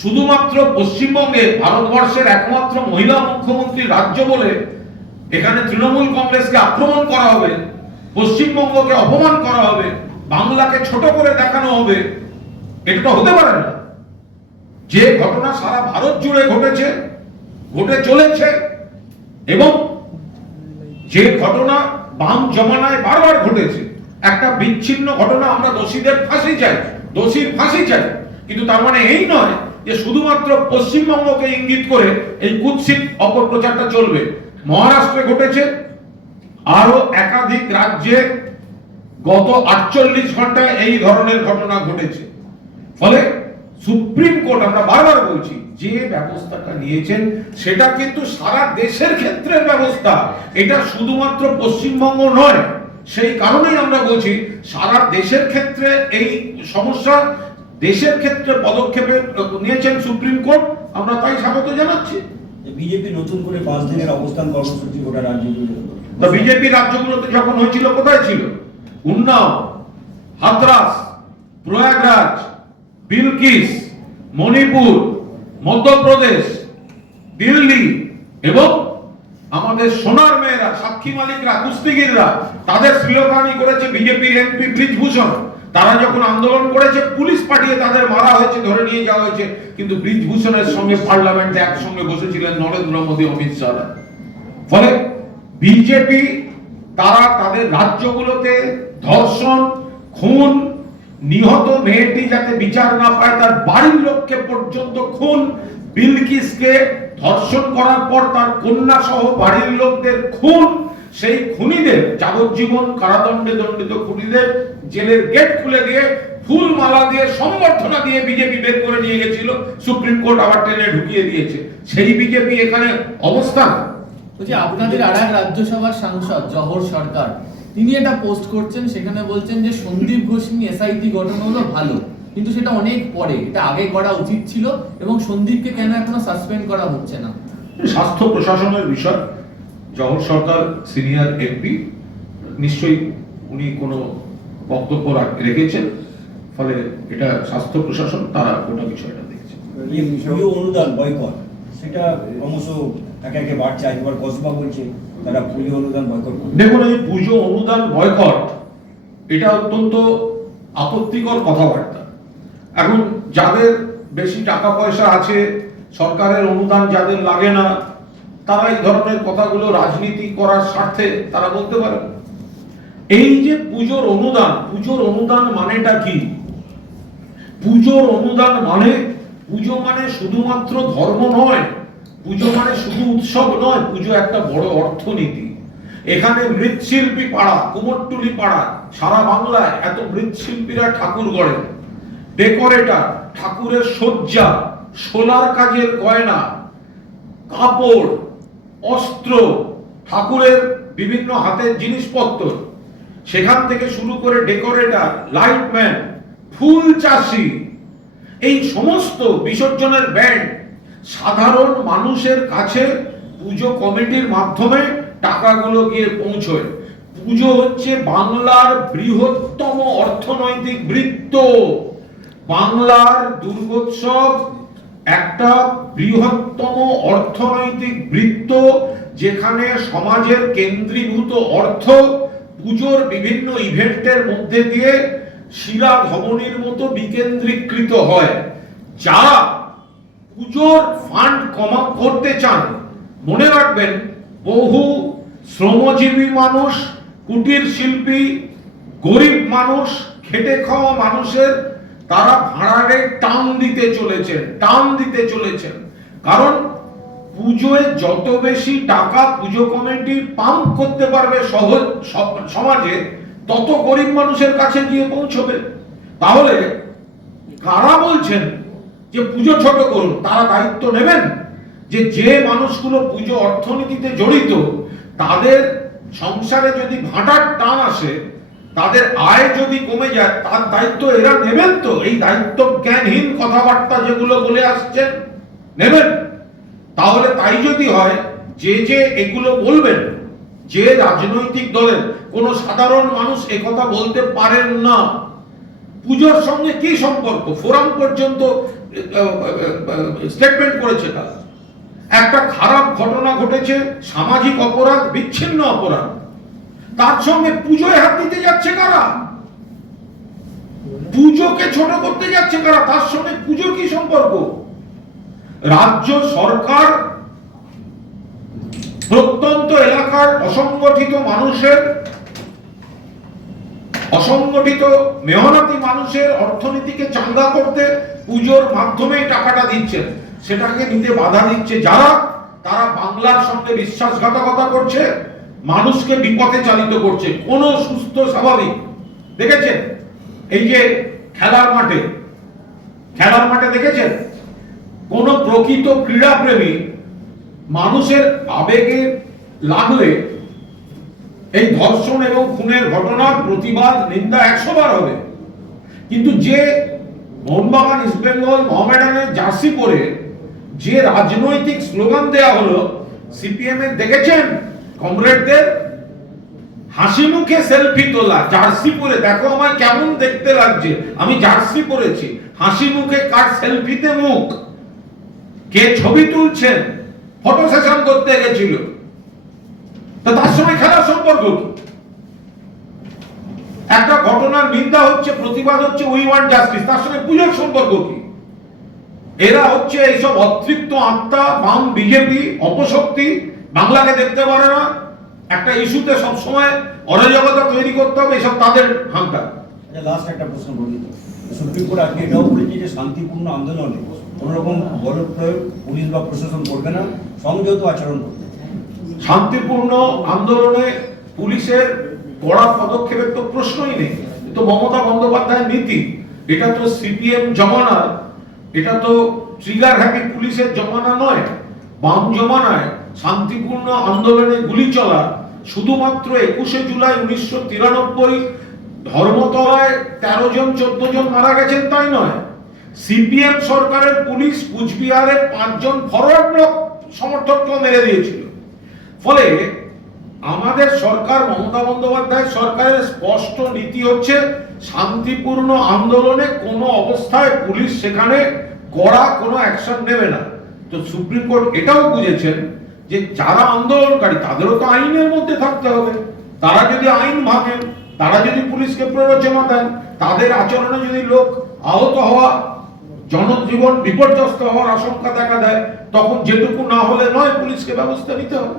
শুধুমাত্র পশ্চিমবঙ্গে ভারতবর্ষের একমাত্র মহিলা মুখ্যমন্ত্রী রাজ্য বলে এখানে তৃণমূল কংগ্রেসকে আক্রমণ করা হবে, পশ্চিমবঙ্গকে অপমান করা হবে, বাংলাকে ছোট করে দেখানো হবে, এটা তো হতে পারে না। যে ঘটনা সারা ভারত জুড়ে ঘটেছে, ঘটে চলেছে, এবং যে ঘটনা বাম জমানায় বারবার ঘটেছে, একটা বিচ্ছিন্ন ঘটনা আমরা দোষীদের ফাঁসি চাই, দোষীর ফাঁসি চাই, কিন্তু তার মানে এই নয় যে শুধুমাত্র পশ্চিমবঙ্গকে ইঙ্গিত করে এই কুৎসিত অপপ্রচারটা চলবে। মহারাষ্ট্রে ঘটেছে আরও একাধিক রাজ্যে গত আটচল্লিশ ঘন্টায় এই ধরনের ঘটনা ঘটেছে। ফলে সুপ্রিম কোর্ট, আমরা বারবার বলছি, যে ব্যবস্থাটা নিয়েছেন, সেটা কিন্তু সারা দেশের ক্ষেত্রের ব্যবস্থা। এটা শুধুমাত্র পশ্চিমবঙ্গ নয়, সেই কারণেই আমরা বলছি, সারা দেশের ক্ষেত্রে এই সমস্যা দেশের ক্ষেত্রে পদক্ষেপে নিয়েছেন সুপ্রিম কোর্ট আমরা তাই স্বাগত জানাচ্ছি। বিজেপি নতুন করে পাঁচ দিনের অবস্থান কর্মসূচি গোটা রাজ্যগুলো বিজেপি রাজ্যগুলোতে যখন হয়েছিল কোথায় ছিল? উন্নাও হাতরাস প্রয়াগরাজ বিলকিস মণিপুর মধ্যপ্রদেশ দিল্লি এবং আমাদের সোনার মেয়েরা সাক্ষী মালিকরা কুস্তিগিররা তাদের শ্লীলতাহানি করেছে বিজেপির এমপি ব্রিজভূষণ। তারা যখন আন্দোলন করেছে, পুলিশ পাঠিয়ে তাদের মারা হয়েছে, ধরে নিয়ে যাওয়া হয়েছে। কিন্তু ব্রিজভূষণের সঙ্গে পার্লামেন্টে একসঙ্গে বসেছিলেন নরেন্দ্র মোদী, অমিত শাহ। ফলে বিজেপি, তারা তাদের রাজ্যগুলোতে ধর্ষণ, খুন, নিহত মেয়েটি যাতে বিচার না পায়, তার বাড়ির লোককে পর্যন্ত খুন, বিলকিসকে ধর্ষণ করার পর তার কন্যা সহ বাড়ির লোকদের খুন, সেই খুনিদের, যাবজ্জীবন কারাদণ্ডে দণ্ডিত খুনিদের জেলের গেট খুলে দিয়ে ফুল মালা দিয়ে সম্বর্ধনা দিয়ে বিজেপি বের করে নিয়ে গেছিল সুপ্রিম কোর্ট আবার টেনে ঢুকিয়ে দিয়েছে। সেই বিজেপি এখানে অবস্থান। বলছি আপনাদের আর এক রাজ্যসভার সাংসদ জহর সরকার তিনি এটা পোস্ট করছেন সেখানে বলছেন যে সন্দীপ ঘোষ নিয়ে এসআইটি গঠন হলো ভালো কিন্তু সেটা অনেক পরে এটা আগে করা উচিত ছিল এবং সন্দীপকে কেন এখনও সাসপেন্ড করা হচ্ছে না? স্বাস্থ্য প্রশাসনের বিষয় জহর সরকার সিনিয়র এমপি নিশ্চয়ই উনি কোনো বক্তব্য রাখ- রেখেছেন ফলে এটা স্বাস্থ্য প্রশাসন তারা গোটা বিষয়টা দেখছে। এই অনুদান বয়কট। সেটা ক্রমশ একে একে বাড়ছে একবার কসবা বলছে তারা পুজো অনুদান বয়কট দেখুন এই পুজো অনুদান বয়কট এটা অত্যন্ত আপত্তিকর কথাবার্তা। এখন যাদের বেশি টাকা পয়সা আছে সরকারের অনুদান যাদের লাগে না তারা এই ধরনের কথাগুলো রাজনীতি করার স্বার্থে তারা বলতে পারে এই যে পুজোর অনুদান পুজোর অনুদান মানেটা কি? পুজোর অনুদান মানে পুজো মানে শুধুমাত্র ধর্ম নয়, পুজো মানে শুধু উৎসব নয়, পুজো একটা বড় অর্থনীতি। এখানে মৃৎশিল্পী পাড়া, কুমোরটুলি পাড়া, সারা বাংলায় এত মৃৎশিল্পীরা ঠাকুর গড়ে। ডেকোরেটর, ঠাকুরের সজ্জা সোলার কাজের গয়না, কাপড়, অস্ত্র, ঠাকুরের বিভিন্ন হাতের জিনিসপত্র। সেখান থেকে শুরু করে ডেকোরেটর, লাইটম্যান, ফুল চাষি, এই সমস্ত বিসর্জনের ব্যান্ড সাধারণ মানুষের কাছে পুজো কমিটির মাধ্যমে টাকাগুলো গিয়ে পৌঁছয়। পুজো হচ্ছে বাংলার বৃহত্তম অর্থনৈতিক বৃত্ত। বাংলার দুর্গোৎসব একটা বৃহত্তম অর্থনৈতিক বৃত্ত যেখানে সমাজের কেন্দ্রীভূত অর্থ পুজোর বিভিন্ন ইভেন্টের মধ্যে দিয়ে শিলা ধমনির মতো বিকেন্দ্রীকৃত হয়। যারা পুজোর ফান্ড কমা করতে চান, মনে রাখবেন, বহু শ্রমজীবী মানুষ, কুটির শিল্পী, গরিব মানুষ, খেটে খাওয়া মানুষের, তারা ভাড়ারে টান দিতে চলেছেন, টান দিতে চলেছেন। কারণ পুজোয় যত বেশি টাকা পুজো কমিটি পাম্প করতে পারবে সহজ সমাজে, তত গরিব মানুষের কাছে গিয়ে পৌঁছবে। তাহলে কারা বলছেন যে পুজো ছোট করুন? তারা দায়িত্ব নেবেন যে যে মানুষগুলো পুজো অর্থনীতিতে জড়িত, তাদের সংসারে যদি ভাটার টান আসে, তাদের আয় যদি কমে যায়, তার দায়িত্ব এরা নেবেন তো? এই দায়িত্ব জ্ঞানহীন কথাবার্তা যেগুলো বলে আসছেন, নেবেন। তাহলে তাই যদি হয়, যে যে এগুলো বলবেন, যে রাজনৈতিক দলের, কোন সাধারণ মানুষ একথা বলতে পারেন না। পুজোর সঙ্গে কি সম্পর্ক? ফোরাম পর্যন্ত স্টেটমেন্ট করেছে তারা। একটা খারাপ ঘটনা ঘটেছে, সামাজিক অপরাধ, বিচ্ছিন্ন অপরাধ। তার সঙ্গে পুজোয় হাত দিতে যাচ্ছে কারা? পুজোকে ছোট করতে যাচ্ছে কারা? তার সঙ্গে পুজো কি সম্পর্ক? রাজ্য সরকার প্রত্যন্ত এলাকার অসংগঠিত মানুষের, অসংগঠিত মেহনতি মানুষের অর্থনীতিকে চাঙ্গা করতে পুজোর মাধ্যমেই টাকাটা দিচ্ছেন। সেটাকে নিতে বাধা দিচ্ছে যারা, তারা বাংলার সঙ্গে বিশ্বাসঘাতকতা করছে, মানুষকে বিপথে চালিত করছে। কোন সুস্থ স্বাভাবিক, দেখেছেন? এই যে খেলার মাঠে খেলার মাঠে দেখেছেন? কোন প্রকৃত ক্রীড়াপ্রেমী মানুষের আবেগে লাগলে এই ধর্ষণ এবং খুনের ঘটনার প্রতিবাদ, নিন্দা একশো বার হবে। কিন্তু যে মোহনবাগান, ইস্ট বেঙ্গল, মোহামেডানের জার্সি পরে যে রাজনৈতিক স্লোগান দেয়া হলো, সিপিএম এর দেখেছেন কমরেডদের? হাসি মুখে সেলফি তোলা, জার্সি পরে, দেখো আমায় কেমন দেখতে লাগছে, আমি জার্সি পরেছি, হাসি মুখে কার সেলফিতে মুখ? কে ছবি তুলছেন? ফটো সেশন করতে গেছিল। তো তার সঙ্গে খেলার সম্পর্ক কি? একটা ঘটনার নিন্দা হচ্ছে, প্রতিবাদ হচ্ছে উই ওয়ান্ট জাস্টিস তার সঙ্গে পুজোর সম্পর্ক কি? এরা হচ্ছে এইসব অতৃপ্ত আত্মা, বাম বিজেপি, অপশক্তি, বাংলাকে দেখতে পারে না। একটা ইস্যুতে সবসময় অরাজকতা তৈরি করতে হবে, এসব তাদের হাঙ্কা লাস্ট একটা প্রশ্ন করি সুপ্রিম কোর্ট এটাও যে শান্তিপূর্ণ আন্দোলনে বল প্রয়োগ পুলিশ বা প্রশাসন করবে না, সংযত আচরণ করবে। শান্তিপূর্ণ আন্দোলনে পুলিশের কড়া পদক্ষেপের তো প্রশ্নই নেই। তো মমতা বন্দ্যোপাধ্যায়ের নীতি। এটা তো সিপিএম জমানা। এটা তো ট্রিগার হ্যাপি পুলিশের জমানা নয়, বাম জমানায় শান্তিপূর্ণ আন্দোলনে গুলি চলা। শুধুমাত্র একুশে জুলাই উনিশশো তিরানব্বই ধর্মতলায় তেরো জন, চোদ্দ জন মারা গেছেন তাই নয়। সিপিএম সরকারের পুলিশ কুচবিহারে পাঁচজন ফরওয়ার্ড ব্লক সমর্থককেও মেরে দিয়েছিল। ফলে আমাদের সরকার, মমতা বন্দ্যোপাধ্যায় সরকারের স্পষ্ট নীতি হচ্ছে শান্তিপূর্ণ আন্দোলনে কোনো অবস্থায় পুলিশ সেখানে কড়া কোনো অ্যাকশন নেবে না। তো সুপ্রিম কোর্ট এটাও বুঝেছেন যে যারা আন্দোলনকারী, তাদেরও তো আইনের মধ্যে থাকতে হবে। তারা যদি আইন ভাঙেন তারা যদি পুলিশকে প্ররোচনা দেন, তাদের আচরণে যদি লোক আহত হওয়া, জনজীবন বিপর্যস্ত হওয়ার আশঙ্কা দেখা দেয়, তখন যেটুকু না হলে নয়, পুলিশকে ব্যবস্থা নিতে হবে।